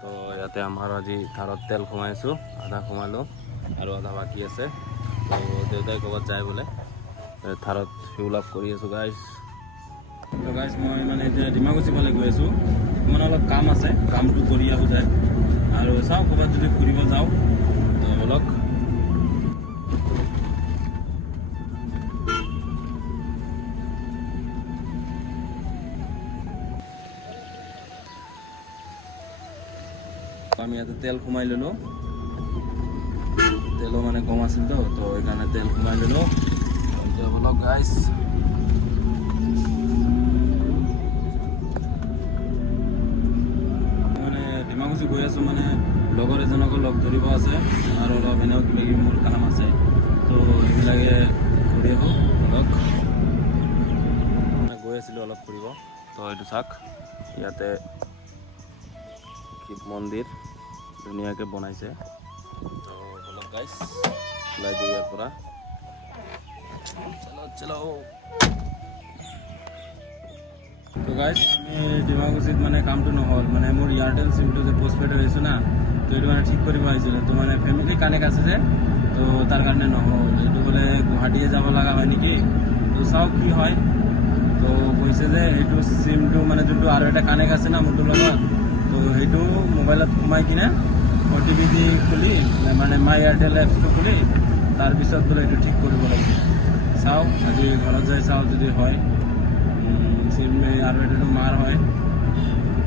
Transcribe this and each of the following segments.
তো ইয়াতে আমাৰ আজি থাৰত তেল সোমাইছোঁ, আধা সোমালোঁ আৰু আধা বাকী আছে। তো দেউতাই ক'ৰবাত যায় বোলে, থাৰত ফিউল আপ কৰি আছোঁ গাইজ। তো গাইজ মই মানে এতিয়া ডিমাকুচি ফালে গৈ আছোঁ, মানে অলপ কাম আছে, কামটো কৰি আহোঁ যায় আৰু চাওঁ ক'ৰবাত যদি ফুৰিব যাওঁ তো বলক। আমি ইয়াতে তেল সোমাই ল'লোঁ, তেলো মানে কম আছিল তো সেইকাৰণে তেল সোমাই ল'লোঁ। এতিয়া বলক গাইজ। মানে ডিমাকুচি গৈ আছোঁ, মানে লগৰ এজনকো লগ ধৰিব আছে আৰু অলপ এনেও কিবা কিবি মোৰ কাম আছে, তো এইবিলাকে কৰি আহোঁ লগ। গৈ আছিলোঁ অলপ ফুৰিব, তো এইটো চাওক ইয়াতে শিৱ মন্দিৰ ধুনীয়াকৈ বনাইছে। তো বলক গাইজ ওলাই দিওঁ ইয়াৰ পৰা, চলো। তো গাইজ আমি ডিমাকুচিত মানে কামটো নহ'ল, মানে মোৰ এয়াৰটেল চিমটো যে পোষ্টপেইড হৈ আছে না, তো এইটো মানে ঠিক কৰিব আহিছিলোঁ। তো মানে ফেমিলি কানেক্ট আছে যে, তো তাৰ কাৰণে নহ'ল। এইটো বোলে গুৱাহাটীয়ে যাব লগা হয় নেকি, তো চাওক কি হয়। তো কৈছে যে এইটো চিমটো মানে যোনটো আৰু এটা কানেক্ট আছে না মোৰটোৰ লগত, তো সেইটো মোবাইলত সোমাই কিনে OTP দি খুলি মানে মাই এয়াৰটেল এপছটো খুলি তাৰপিছত বোলে এইটো ঠিক কৰিব লাগিব। চাওঁ আজি ঘৰত যাই চাওঁ যদি হয়। চিম আৰু এইটো মাৰ হয়,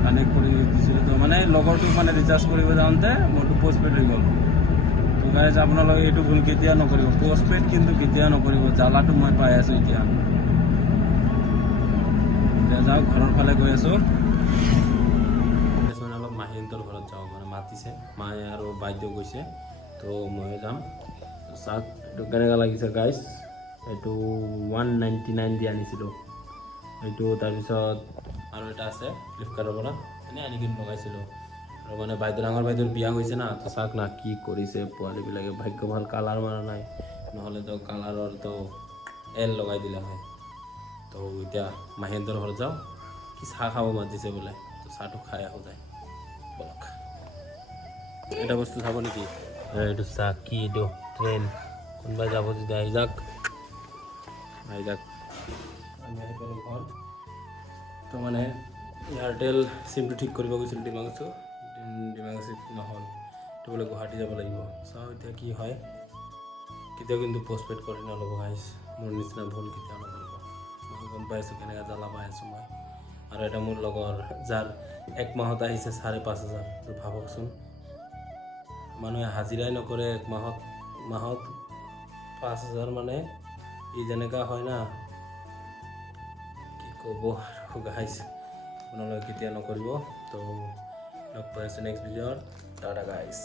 কানেক্ট কৰি দিছিলোঁ। তো মানে লগৰটোক মানে ৰিচাৰ্জ কৰিব যাওঁতে মোৰটো পোষ্টপেইড হৈ গ'ল। তো গাইজ আপোনালোকে এইটো ভুল কেতিয়াও নকৰিব, পোষ্টপেইড কিন্তু কেতিয়াও নকৰিব। জ্বালাটো মই পাই আছোঁ এতিয়া যাওক ঘৰৰ ফালে গৈ আছোঁ। মানে অলপ মাহীহঁতৰ ঘৰত যাওঁ, মানে মাতিছে মায়ে আৰু বাইদেউ গৈছে, তো ময়ো যাম। চাওক এইটো কেনেকুৱা লাগিছে গাইজ, এইটো 199 দি আনিছিলোঁ এইটো। তাৰপিছত আৰু এটা আছে ফ্লিপকাৰ্টৰ পৰা, এনেই আনি কিনে লগাইছিলোঁ। আৰু মানে ডাঙৰ বাইদেউৰ বিয়া হৈছে না, তো চাওক না কি কৰিছে পোৱালিবিলাকে। ভাগ্য ভাল কালাৰ মাৰা নাই, নহ'লেতো কালাৰৰতো এল লগাই দিলে হয়। তো এতিয়া মাহীহঁতৰ ঘৰত যাওঁ, কি চাহ খাব মাতিছে বোলে, তো চাহটো খাই আহোঁ যায় বলক। এটা বস্তু চাব নেকি, এইটো চাহ কি, এইটো ট্ৰেইন, কোনোবাই যাব যদি আহি যাওক। আমি আহি পালোঁ ঘৰ। তো মানে এয়াৰটেল চিমটো ঠিক কৰিব গৈছিলোঁ ডিমাকুচিত নহ'ল, তো বোলে গুৱাহাটী যাব লাগিব। চাওঁ এতিয়া কি হয়। কেতিয়াও কিন্তু পোষ্টপেইড কৰি নল'ব গাইজ, মোৰ নিচিনা ভুল কেতিয়াও নকৰিব। মই গম পাই আছোঁ কেনেকৈ জ্বালা পাই আছোঁ মই। আৰু এটা মোৰ লগৰ যাৰ 1 মাহত আহিছে 5,500, তো ভাবকচোন। মানুহে হাজিৰাই নকৰে 1 মাহত 5,000, মানে ই যেনেকুৱা হয় না, কি ক'ব আৰু গাইজ। আপোনালোকে কেতিয়া নকৰিব। তো লগ পাই আছোঁ নেক্সট ভিডিঅ'ত। টাটা গাইজ।